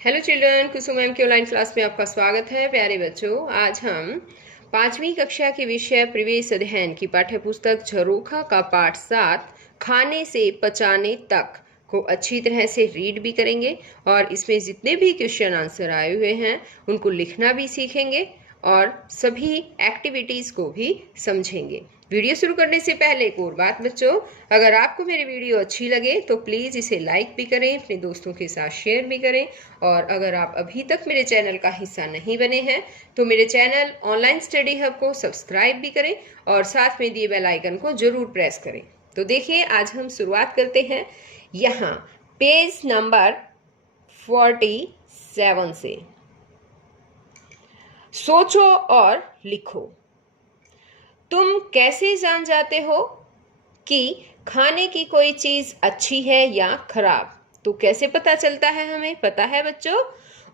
Hello children, कुसुम ma'am की online class में आपका स्वागत है। प्यारे बच्चों, आज हम 5वीं कक्षा के विषय प्रवेश अध्ययन की पाठ्य पुस्तक झरोखा का पाठ 7 खाने से पचाने तक को अच्छी तरह से रीड भी करेंगे और इसमें जितने भी क्वेश्चन आंसर आए हुए हैं उनको लिखना भी सीखेंगे और सभी एक्टिविटीज़ को भी समझेंगे। वीडियो शुरू करने से पहले एक और बात बच्चों, अगर आपको मेरी वीडियो अच्छी लगे तो प्लीज़ इसे लाइक भी करें, अपने दोस्तों के साथ शेयर भी करें। और अगर आप अभी तक मेरे चैनल का हिस्सा नहीं बने हैं तो मेरे चैनल ऑनलाइन स्टडी हब को सब्सक्राइब भी करें और साथ में दिए बेल आइकन को जरूर प्रेस करें। तो देखिए, आज हम शुरुआत करते हैं यहाँ पेज नंबर 47 से। सोचो और लिखो। तुम कैसे जान जाते हो कि खाने की कोई चीज अच्छी है या खराब? तो कैसे पता चलता है? हमें पता है बच्चों,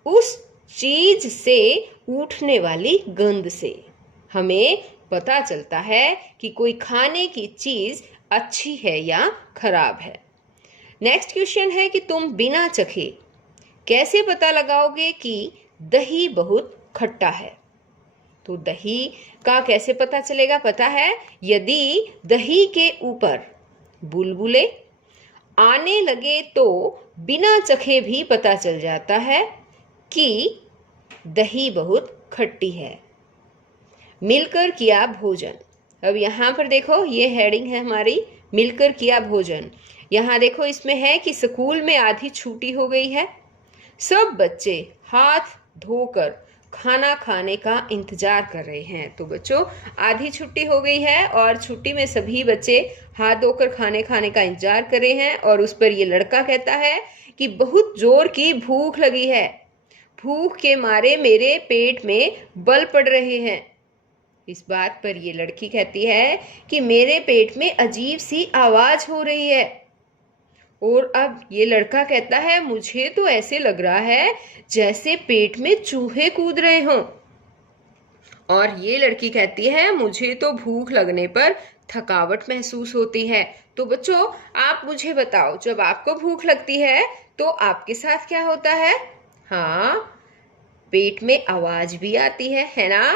उस चीज से उठने वाली गंध से हमें पता चलता है कि कोई खाने की चीज अच्छी है या खराब है। नेक्स्ट क्वेश्चन है कि तुम बिना चखे कैसे पता लगाओगे कि दही बहुत खट्टा है? तो दही का कैसे पता चलेगा? पता है, यदि दही के ऊपर बुलबुले आने लगे तो बिना चखे भी पता चल जाता है कि दही बहुत खट्टी है। मिलकर किया भोजन। अब यहाँ पर देखो, ये हेडिंग है हमारी, मिलकर किया भोजन। यहाँ देखो, इसमें है कि स्कूल में आधी छुट्टी हो गई है, सब बच्चे हाथ धोकर खाना खाने का इंतजार कर रहे हैं। तो बच्चों, आधी छुट्टी हो गई है और छुट्टी में सभी बच्चे हाथ धोकर खाने खाने का इंतजार कर रहे हैं। और उस पर ये लड़का कहता है कि बहुत जोर की भूख लगी है, भूख के मारे मेरे पेट में बल पड़ रहे हैं। इस बात पर ये लड़की कहती है कि मेरे पेट में अजीब सी आवाज हो रही है। और अब ये लड़का कहता है, मुझे तो ऐसे लग रहा है जैसे पेट में चूहे कूद रहे हों। और ये लड़की कहती है, मुझे तो भूख लगने पर थकावट महसूस होती है। तो बच्चों, आप मुझे बताओ, जब आपको भूख लगती है तो आपके साथ क्या होता है? हाँ, पेट में आवाज भी आती है ना?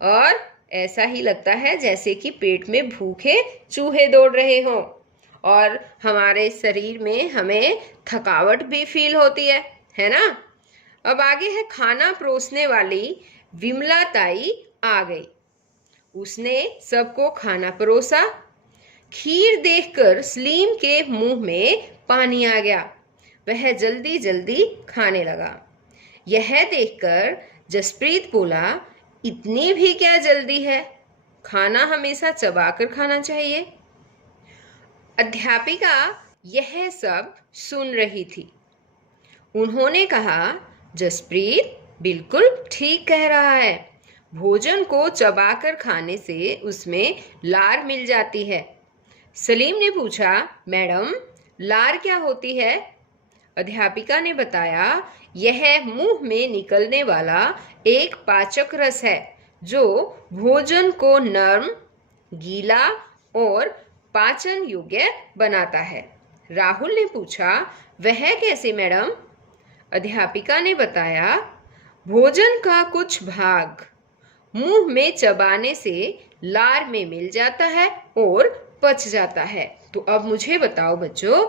और ऐसा ही लगता है जैसे कि पेट में भूखे चूहे दौड़ रहे हों और हमारे शरीर में हमें थकावट भी फील होती है ना? अब आगे है, खाना परोसने वाली विमला ताई आ गई। उसने सबको खाना परोसा। खीर देखकर सलीम के मुंह में पानी आ गया। वह जल्दी जल्दी खाने लगा। यह देखकर जसप्रीत बोला, इतनी भी क्या जल्दी है? खाना हमेशा चबाकर खाना चाहिए। अध्यापिका यह सब सुन रही थी। उन्होंने कहा, जसप्रीत बिल्कुल ठीक कह रहा है। भोजन को चबाकर खाने से उसमें लार मिल जाती है। सलीम ने पूछा, मैडम लार क्या होती है? अध्यापिका ने बताया, यह मुंह में निकलने वाला एक पाचक रस है जो भोजन को नर्म, गीला और पाचन योग्य बनाता है। राहुल ने पूछा, वह कैसे मैडम? अध्यापिका ने बताया, भोजन का कुछ भाग मुंह में चबाने से लार में मिल जाता है और पच जाता है। तो अब मुझे बताओ बच्चों,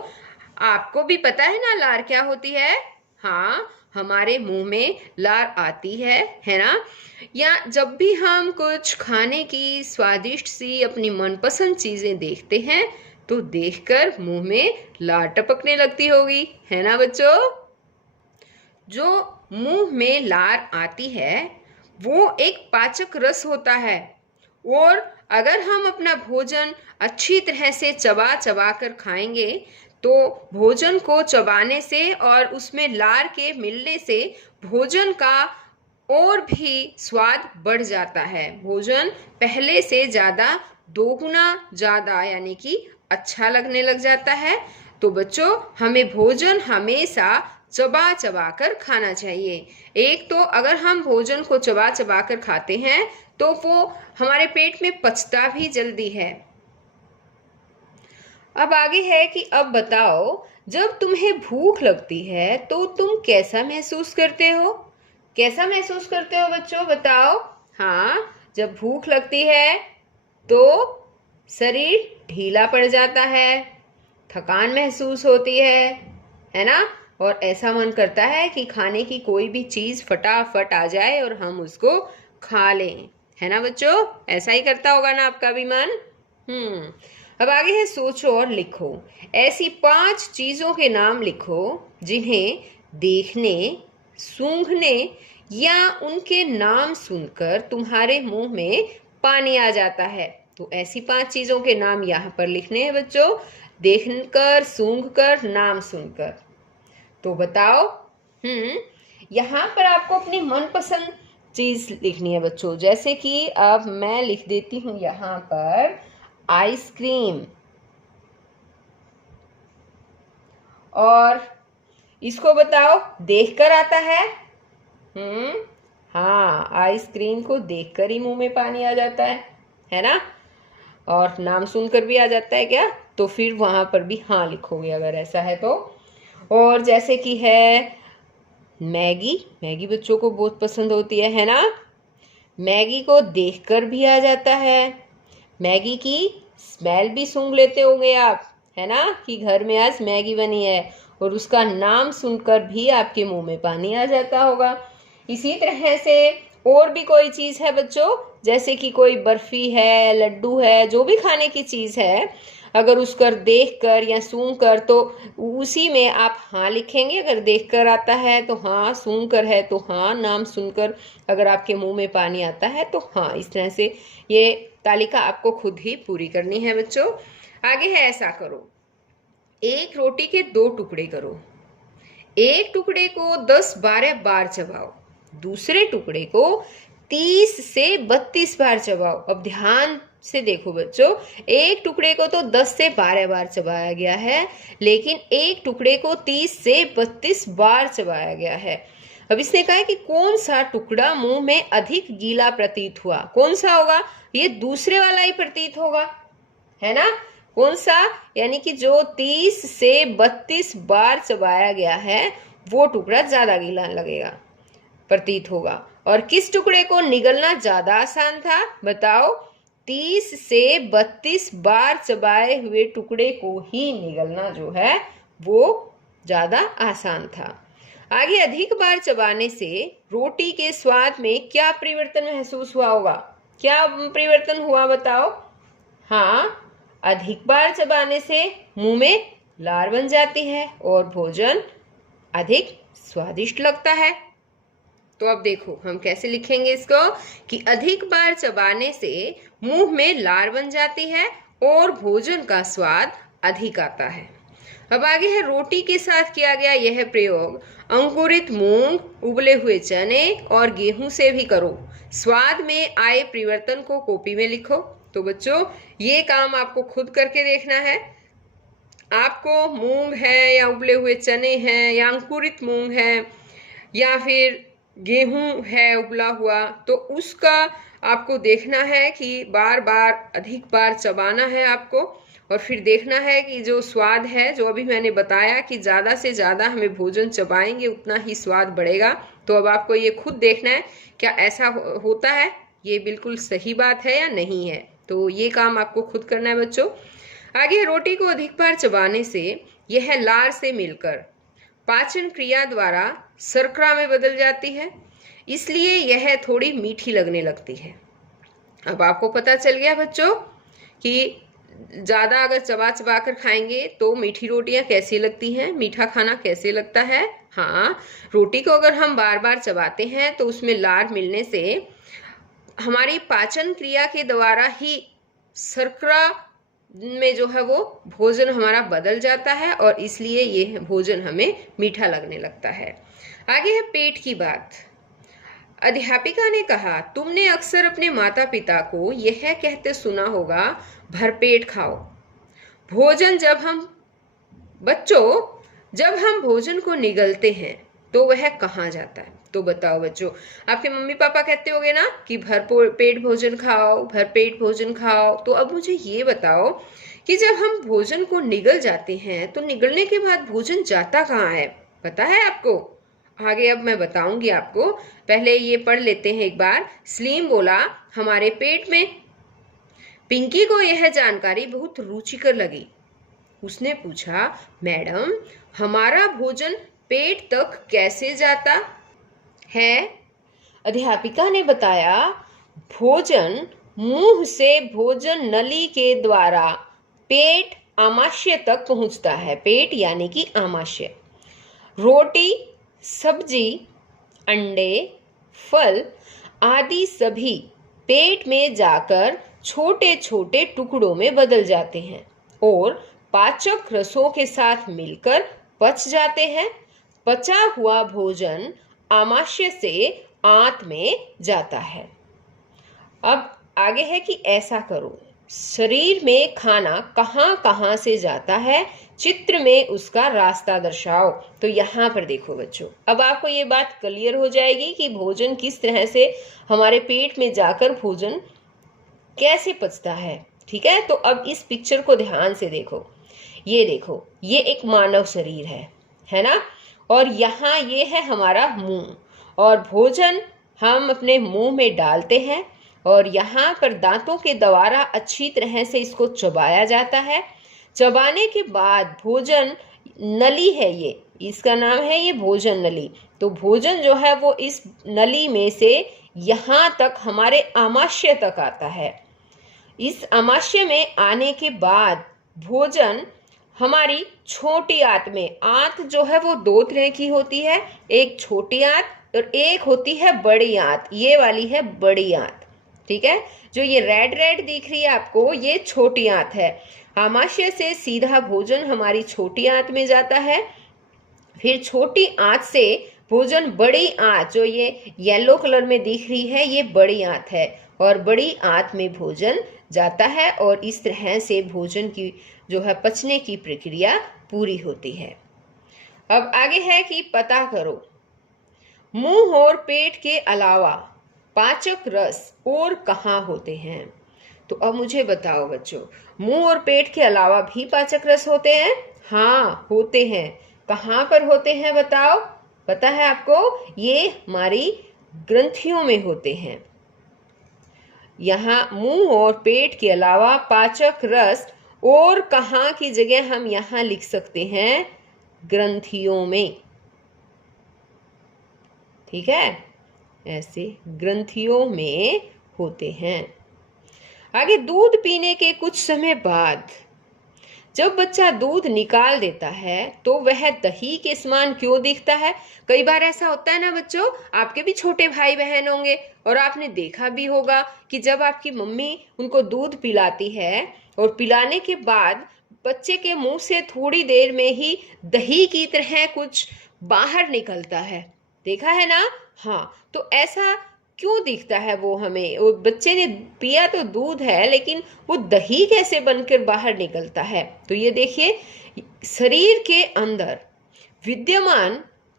आपको भी पता है ना लार क्या होती है? हाँ, हमारे मुंह में लार आती है ना? या जब भी हम कुछ खाने की स्वादिष्ट सी अपनी मनपसंद चीजें देखते हैं तो देखकर मुंह में लार टपकने लगती होगी, है ना बच्चों? जो मुंह में लार आती है वो एक पाचक रस होता है। और अगर हम अपना भोजन अच्छी तरह से चबा चबा कर खाएंगे तो भोजन को चबाने से और उसमें लार के मिलने से भोजन का और भी स्वाद बढ़ जाता है। भोजन पहले से ज़्यादा, दोगुना ज़्यादा यानी कि अच्छा लगने लग जाता है। तो बच्चों, हमें भोजन हमेशा चबा चबा कर खाना चाहिए। एक तो अगर हम भोजन को चबा चबा कर खाते हैं तो वो हमारे पेट में पचता भी जल्दी है। अब आगे है कि अब बताओ, जब तुम्हें भूख लगती है तो तुम कैसा महसूस करते हो? कैसा महसूस करते हो बच्चों, बताओ। हाँ, जब भूख लगती है तो शरीर ढीला पड़ जाता है, थकान महसूस होती है ना? और ऐसा मन करता है कि खाने की कोई भी चीज फटाफट आ जाए और हम उसको खा लें, है ना बच्चों? ऐसा ही करता होगा ना आपका भी मन? अब आगे है सोचो और लिखो। ऐसी 5 चीजों के नाम लिखो जिन्हें देखने, सूंघने या उनके नाम सुनकर तुम्हारे मुंह में पानी आ जाता है। तो ऐसी 5 चीजों के नाम यहाँ पर लिखने हैं बच्चों, देखकर, सूंघकर, नाम सुनकर। तो बताओ। यहाँ पर आपको अपनी मनपसंद चीज लिखनी है बच्चों, जैसे कि अब मैं लिख देती हूँ यहाँ पर आइसक्रीम। और इसको बताओ, देखकर आता है? हाँ, आइसक्रीम को देखकर ही मुंह में पानी आ जाता है ना? और नाम सुनकर भी आ जाता है क्या? तो फिर वहां पर भी हाँ लिखोगे अगर ऐसा है तो। और जैसे कि है मैगी, मैगी बच्चों को बहुत पसंद होती है ना? मैगी को देखकर भी आ जाता है, मैगी की स्मेल भी सूंघ लेते होंगे आप, है ना, कि घर में आज मैगी बनी है, और उसका नाम सुनकर भी आपके मुंह में पानी आ जाता होगा। इसी तरह से और भी कोई चीज है बच्चों, जैसे कि कोई बर्फी है, लड्डू है, जो भी खाने की चीज है, अगर उसकर देख कर या सूंघ कर तो उसी में आप हाँ लिखेंगे। अगर देख कर आता है तो हाँ, सूंघ कर है तो हाँ, नाम सुनकर अगर आपके मुंह में पानी आता है तो हाँ। इस तरह से ये तालिका आपको खुद ही पूरी करनी है बच्चों। आगे है, ऐसा करो, एक रोटी के 2 टुकड़े करो, एक टुकड़े को 10-12 बार चबाओ, दूसरे टुकड़े को 30 से 32 बार चबाओ। अब ध्यान से देखो बच्चों, एक टुकड़े को तो 10 से 12 बार चबाया गया है, लेकिन एक टुकड़े को 30 से 32 बार चबाया गया है। अब इसने कहा है कि कौन सा टुकड़ा मुंह में अधिक गीला प्रतीत हुआ? कौन सा होगा? ये दूसरे वाला ही प्रतीत होगा, है ना? कौन सा? यानी कि जो 30 से 32 बार चबाया गया है वो टुकड़ा ज्यादा गीला लगेगा, प्रतीत होगा। और किस टुकड़े को निगलना ज्यादा आसान था? बताओ। 30 से 32 बार चबाए हुए टुकड़े को ही निगलना जो है वो ज्यादा आसान था। आगे, अधिक बार चबाने से रोटी के स्वाद में क्या परिवर्तन महसूस हुआ होगा? क्या परिवर्तन हुआ बताओ? हाँ, अधिक बार चबाने से मुंह में लार बन जाती है और भोजन अधिक स्वादिष्ट लगता है। तो अब देखो हम कैसे लिखेंगे इसको, कि अधिक बार चबाने से मुंह में लार बन जाती है और भोजन का स्वाद अधिक आता है। अब आगे है, रोटी के साथ किया गया यह प्रयोग अंकुरित मूंग, उबले हुए चने और गेहूं से भी करो। स्वाद में आए परिवर्तन को कॉपी में लिखो। तो बच्चों, ये काम आपको खुद करके देखना है। आपको मूंग है या उबले हुए चने हैं या अंकुरित मूंग है या फिर गेहूं है उबला हुआ, तो उसका आपको देखना है कि बार बार अधिक बार चबाना है आपको, और फिर देखना है कि जो स्वाद है, जो अभी मैंने बताया कि ज़्यादा से ज़्यादा हमें भोजन चबाएंगे उतना ही स्वाद बढ़ेगा। तो अब आपको ये खुद देखना है क्या ऐसा होता है, ये बिल्कुल सही बात है या नहीं है। तो ये काम आपको खुद करना है बच्चों। आगे, रोटी को अधिक बार चबाने से यह लार से मिलकर पाचन क्रिया द्वारा शर्करा में बदल जाती है, इसलिए यह थोड़ी मीठी लगने लगती है। अब आपको पता चल गया बच्चों कि ज्यादा अगर चबा चबा कर खाएंगे तो मीठी रोटियां कैसी लगती हैं, मीठा खाना कैसे लगता है। हाँ, रोटी को अगर हम बार बार चबाते हैं तो उसमें लार मिलने से हमारी पाचन क्रिया के द्वारा ही शर्करा में जो है वो भोजन हमारा बदल जाता है और इसलिए ये भोजन हमें मीठा लगने लगता है। आगे है पेट की बात। अध्यापिका ने कहा, तुमने अक्सर अपने माता पिता को यह कहते सुना होगा, भरपेट खाओ। जब हम भोजन को निगलते हैं तो वह कहाँ जाता है? तो बताओ बच्चों, आपके मम्मी पापा कहते होंगे ना कि भरपेट भोजन खाओ, भरपेट भोजन खाओ। तो अब मुझे ये बताओ कि जब हम भोजन को निगल जाते हैं तो निगलने के बाद भोजन जाता कहाँ है, पता है आपको? आगे अब मैं बताऊंगी आपको, पहले ये पढ़ लेते हैं एक बार। सलीम बोला, हमारे पेट में। पिंकी को यह जानकारी बहुत रुचिकर लगी। उसने पूछा, मैडम, हमारा भोजन पेट तक कैसे जाता है? अध्यापिका ने बताया, भोजन मुंह से भोजन नली के द्वारा पेट आमाशय तक पहुंचता है। पेट यानी कि आमाशय। रोटी, सब्जी, अंडे, फल आदि सभी पेट में जाकर छोटे छोटे टुकड़ों में बदल जाते हैं और पाचक रसों के साथ मिलकर पच जाते हैं। पचा हुआ भोजन आमाशय से आंत में जाता है। अब आगे है कि ऐसा करो। शरीर में खाना कहाँ कहाँ से जाता है, चित्र में उसका रास्ता दर्शाओ। तो यहाँ पर देखो बच्चों, अब आपको ये बात क्लियर हो जाएगी कि भोजन किस तरह से हमारे पेट में जाकर भोजन कैसे पचता है। ठीक है, तो अब इस पिक्चर को ध्यान से देखो। ये देखो, ये एक मानव शरीर है ना? और यहाँ ये है हमारा मुंह, और भोजन हम अपने मुंह में डालते हैं और यहाँ पर दांतों के द्वारा अच्छी तरह से इसको चबाया जाता है। चबाने के बाद भोजन नली है, ये इसका नाम है ये भोजन नली। तो भोजन जो है वो इस नली में से यहाँ तक हमारे आमाशय तक आता है। इस आमाशय में आने के बाद भोजन हमारी छोटी आंत में, आंत जो है वो दो तरह की होती है, एक छोटी आंत और एक होती है बड़ी आंत। ये वाली है बड़ी आंत। ठीक है, जो ये रेड रेड दिख रही है आपको, ये छोटी आंत है। आमाशय से सीधा भोजन हमारी छोटी आंत में जाता है। फिर छोटी आंत से भोजन बड़ी आंत, जो ये येलो कलर में दिख रही है, ये बड़ी आंत है, और बड़ी आंत में भोजन जाता है और इस तरह से भोजन की जो है पचने की प्रक्रिया पूरी होती है। अब आगे है कि पता करो, मुंह और पेट के अलावा पाचक रस और कहाँ होते हैं? तो अब मुझे बताओ बच्चों, मुंह और पेट के अलावा भी पाचक रस होते हैं? हाँ, होते हैं। कहाँ पर होते हैं बताओ? पता है आपको? ये हमारी ग्रंथियों में होते हैं। यहाँ मुंह और पेट के अलावा पाचक रस और कहाँ की जगह हम यहाँ लिख सकते हैं? ग्रंथियों में। ठीक है, ऐसे ग्रंथियों में होते हैं। आगे, दूध पीने के कुछ समय बाद जब बच्चा दूध निकाल देता है तो वह दही के समान क्यों दिखता है? कई बार ऐसा होता है ना बच्चों, आपके भी छोटे भाई बहन होंगे और आपने देखा भी होगा कि जब आपकी मम्मी उनको दूध पिलाती है और पिलाने के बाद बच्चे के मुंह से थोड़ी देर में ही दही की तरह कुछ बाहर निकलता है। देखा है ना? हाँ, तो ऐसा क्यों दिखता है वो हमें? वो बच्चे ने पिया तो दूध है, लेकिन वो दही कैसे बनकर बाहर निकलता है? तो ये देखिए, शरीर के अंदर विद्यमान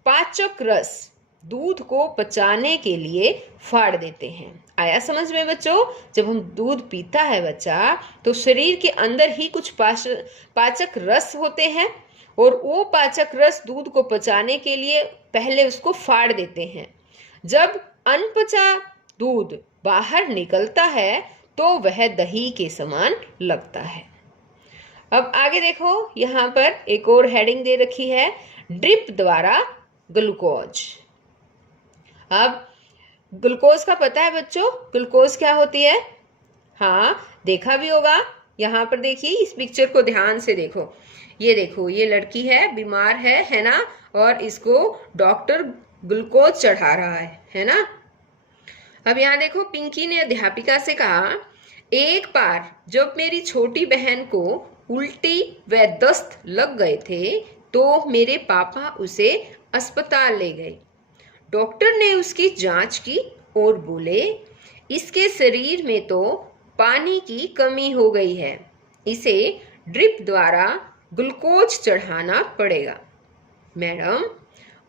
पाचक रस दूध को पचाने के लिए फाड़ देते हैं। आया समझ में बच्चों? जब हम दूध पीता है बच्चा, तो शरीर के अंदर ही कुछ पाचक रस होते हैं और वो पाचक रस दूध को पचाने के लिए पहले उसको फाड़ देते हैं। जब अनपचा दूध बाहर निकलता है तो वह दही के समान लगता है। अब आगे देखो, यहाँ पर एक और हेडिंग दे रखी है, ड्रिप द्वारा ग्लूकोज। अब ग्लूकोज का पता है बच्चों? ग्लूकोज क्या होती है? हाँ, देखा भी होगा। यहाँ पर देखिए, इस पिक्चर को ध्यान से देखो। ये देखो, ये लड़की है, बीमार है ना? और इसको डॉक्टर ग्लूकोज चढ़ा रहा है ना? अब यहाँ देखो, पिंकी ने अध्यापिका से कहा, एक बार जब मेरी छोटी बहन को उल्टी व दस्त लग गए थे तो मेरे पापा उसे अस्पताल ले गए। डॉक्टर ने उसकी जांच की और बोले, इसके शरीर में तो पानी की कमी हो गई है, इसे ड्रिप द्वारा ग्लूकोज चढ़ाना पड़ेगा। मैडम,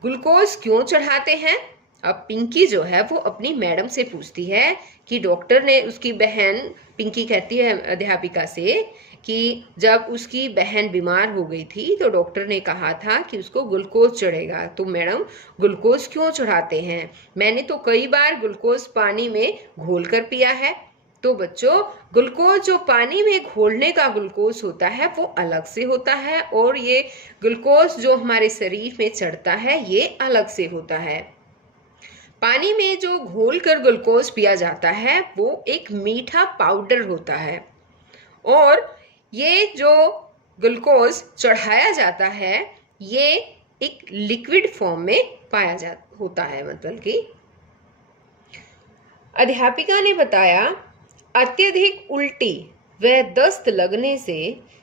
ग्लूकोज क्यों चढ़ाते हैं? अब पिंकी जो है वो अपनी मैडम से पूछती है कि डॉक्टर ने उसकी बहन, पिंकी कहती है अध्यापिका से कि जब उसकी बहन बीमार हो गई थी तो डॉक्टर ने कहा था कि उसको ग्लूकोज चढ़ेगा। तो मैडम ग्लूकोज क्यों चढ़ाते हैं? मैंने तो कई बार ग्लूकोज पानी में घोल कर पिया है। तो बच्चों ग्लूकोज जो पानी में घोलने का ग्लूकोज होता है वो अलग से होता है, और ये ग्लूकोज जो हमारे शरीर में चढ़ता है ये अलग से होता है। पानी में जो घोल कर ग्लूकोज पिया जाता है वो एक मीठा पाउडर होता है, और ये जो ग्लूकोज चढ़ाया जाता है ये एक लिक्विड फॉर्म में पाया जा होता है। मतलब कि अध्यापिका ने बताया, अत्यधिक उल्टी व दस्त लगने से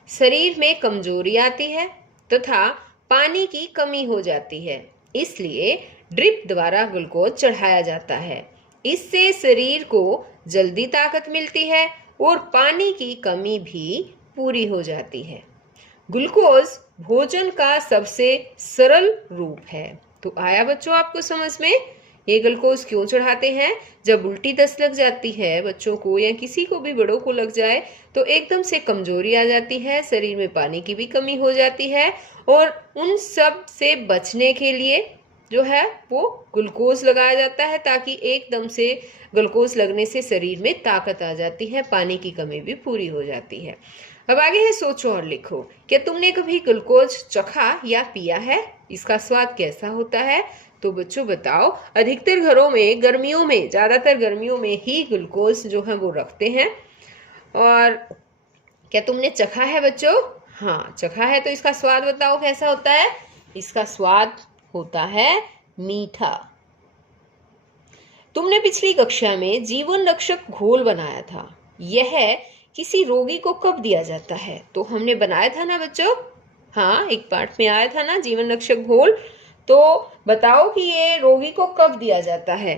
शरीर में कमजोरी आती है तथा पानी की कमी हो जाती है, इसलिए ड्रिप द्वारा ग्लूकोज चढ़ाया जाता है। इससे शरीर को जल्दी ताकत मिलती है और पानी की कमी भी पूरी हो जाती है। ग्लूकोज भोजन का सबसे सरल रूप है। तो आया बच्चों आपको समझ में, ये ग्लूकोज क्यों चढ़ाते हैं? जब उल्टी दस्त लग जाती है बच्चों को या किसी को भी बड़ों को लग जाए तो एकदम से कमजोरी आ जाती है, शरीर में पानी की भी कमी हो जाती है, और उन सब से बचने के लिए जो है वो ग्लूकोज लगाया जाता है, ताकि एकदम से ग्लूकोज लगने से शरीर में ताकत आ जाती है, पानी की कमी भी पूरी हो जाती है। अब आगे है सोचो और लिखो। क्या तुमने कभी ग्लूकोज चखा या पिया है? इसका स्वाद कैसा होता है? तो बच्चों बताओ। अधिकतर घरों में गर्मियों में, ज्यादातर गर्मियों में ही ग्लूकोज जो है वो रखते हैं। और क्या तुमने चखा है बच्चों? हाँ चखा है। तो इसका स्वाद बताओ कैसा होता है? इसका स्वाद होता है मीठा। तुमने पिछली कक्षा में जीवन रक्षक घोल बनाया था, यह किसी रोगी को कब दिया जाता है? तो हमने बनाया था ना बच्चों, हाँ एक पार्ट में आया था ना जीवन रक्षक घोल। तो बताओ कि ये रोगी को कब दिया जाता है?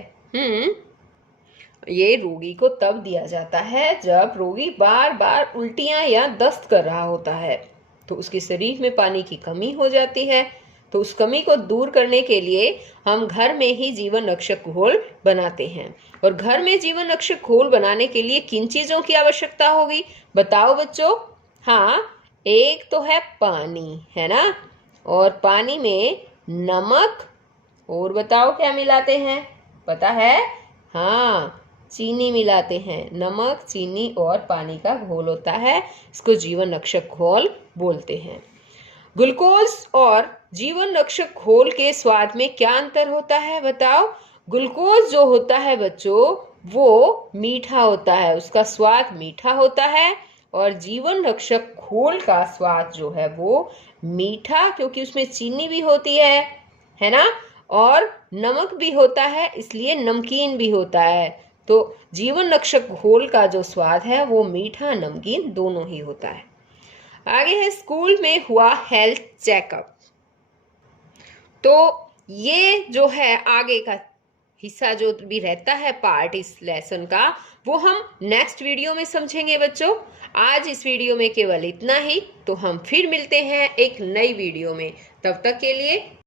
ये रोगी को तब दिया जाता है जब रोगी बार बार उल्टियां या दस्त कर रहा होता है, तो उसके शरीर में पानी की कमी हो जाती है। तो उस कमी को दूर करने के लिए हम घर में ही जीवन रक्षक घोल बनाते हैं। और घर में जीवन रक्षक घोल बनाने के लिए किन चीजों की आवश्यकता होगी बताओ बच्चों? हाँ एक तो है पानी, है ना, और पानी में नमक, और बताओ क्या मिलाते हैं? पता है? हाँ चीनी मिलाते हैं। नमक, चीनी और पानी का घोल होता है, इसको जीवन रक्षक घोल बोलते हैं। ग्लूकोज और जीवन रक्षक घोल के स्वाद में क्या अंतर होता है बताओ? ग्लूकोज जो होता है बच्चों वो मीठा होता है, उसका स्वाद मीठा होता है, और जीवन रक्षक घोल का स्वाद जो है वो मीठा, क्योंकि उसमें चीनी भी होती है ना, और नमक भी होता है, इसलिए नमकीन भी होता है। तो जीवन रक्षक घोल का जो स्वाद है वो मीठा नमकीन दोनों ही होता है। आगे है स्कूल में हुआ हेल्थ चेकअप। तो ये जो है आगे का हिस्सा जो भी रहता है पार्ट इस लेसन का, वो हम नेक्स्ट वीडियो में समझेंगे बच्चों। आज इस वीडियो में केवल इतना ही, तो हम फिर मिलते हैं एक नई वीडियो में। तब तक के लिए